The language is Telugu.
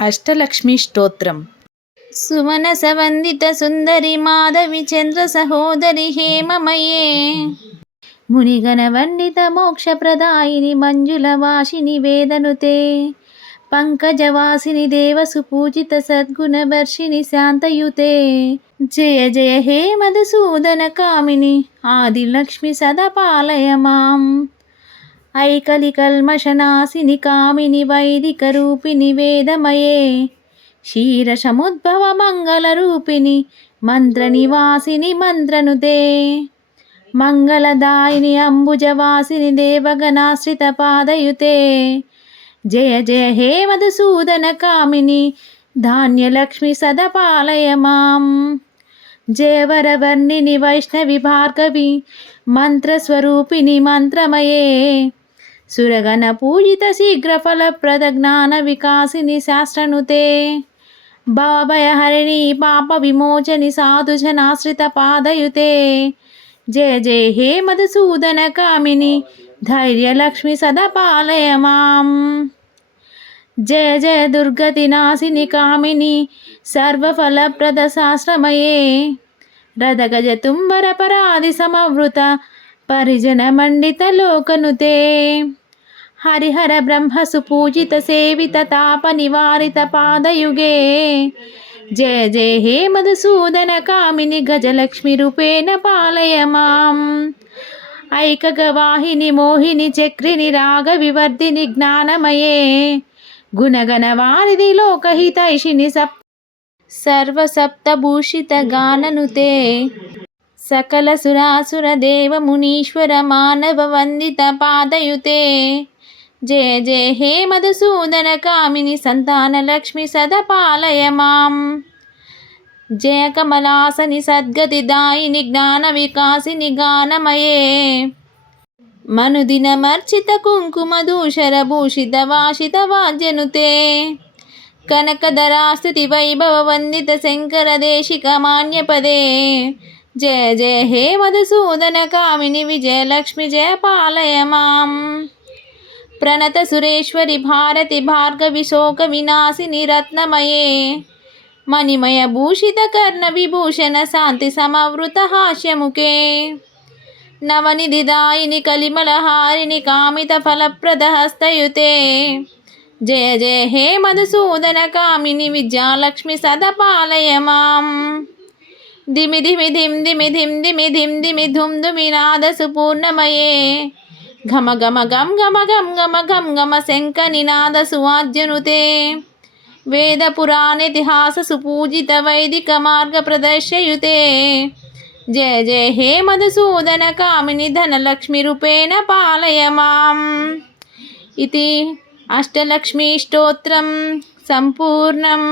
అష్టలక్ష్మి స్తోత్రం. సుమనస వందిత సుందరి మాధవి చంద్ర సహోదరి హేమమయే. మునిగణ వండిత మోక్ష ప్రదాయిని మంజుల వాసిని వేదనుతే. పంకజవాసిని దేవసు పూజిత సద్గుణవర్షిని శాంతయుతే. జయ జయ హే మధుసూదన కామిని ఆదిలక్ష్మి సదా మాం ఐకలి కల్మషనాశిని కామిని వైదిక రూపిణి వేదమయే. క్షీర సముద్భవ మంగళ రూపిణి మంత్ర నివాసిని మంత్రనుతే మంగళదాయిని అంబుజవాసిని దేవగణాశ్రిత పాదయుతే. జయ జయ హే మధుసూదన కామిని ధాన్యలక్ష్మి సదపాలయ మాం. జయవరవర్ణిని వైష్ణవి భార్గవి మంత్రస్వరూపిణి మంత్రమయే. సురగణ పూజిత శీఘ్రఫలప్రద జ్ఞాన వికాసిని శాస్త్రనుతే భవభయహరిణి పాప విమోచని సాధుజనాశ్రిత పాదయుతే జయ జయ హే మధుసూదన కామిని ధైర్యలక్ష్మి సదపాలయ మాం జయ జయ దుర్గతి నాశిని కామిని సర్వఫలప్రద శాస్త్రమయే రథగజ తుంబర పరాది సమవృత పరిజన మండిత లోకనుతే హరిహర బ్రహ్మ సుపూజిత సేవిత తాప నివారిత పాదయుగే. జయ జయ హే మధుసూదన కామిని గజలక్ష్మి రూపేణ పాలయ మాం. ఐకగవాహిని మోహిని చక్రిని రాగ వివర్ధిని జ్ఞానమయే. గుణగణ వారిది లోకహితైషిని సప్ సర్వసప్తభూషిత గాననుతే. సకల సురాసుర దేవ మునీశ్వర మానవ వందిత పాదయుతే. జయ జయ హే మధుసూదన కామిని సంతాన లక్ష్మి సదపాలయ మాం జయ కమలాసని సద్గతి దాయిని జ్ఞాన వికాసిని గానమయే. మనుదినమర్చిత కుంకుమ దూషర భూషిత వాషిత వాద్యనుతే కనకధరాస్తుతి వైభవ వందిత శంకర దేశిక మాన్యపదే. జయ జయ హే మధుసూదన కామిని విజయలక్ష్మి జయ పాలయ మాం ప్రణత సురేశ్వరి భారతి భార్గవి శోక వినాశిని రత్నమయే మణిమయ భూషిత కర్ణ విభూషణ శాంతి సమవృత హాస్యముఖే నవనిధిదాయిని కలిమలహారిణి కామిత ఫలప్రద హస్తయుతే. జయ జయ హే మధుసూదన కామిని విద్యాలక్ష్మి సదపాలయ మాం. దిమి దిమి ధిమ్ దిమి ధిమ్ దిమి ధిమ్ దిమి ధుమ్ దుమి ధుమినాద సుపూర్ణమయే. ఘమ గమ గం ఘమ గం ఘమ గం గమ శంఖ నినాద సువాద్యనుతే వేద పురాణేతిహాస సుపూజిత వైదిక మార్గ ప్రదర్శయుతే జయ జయ హే మధుసూదన కామిని ధనలక్ష్మి రూపేణ పాలయ మాం ఇది అష్టలక్ష్మీ స్తోత్రం సంపూర్ణం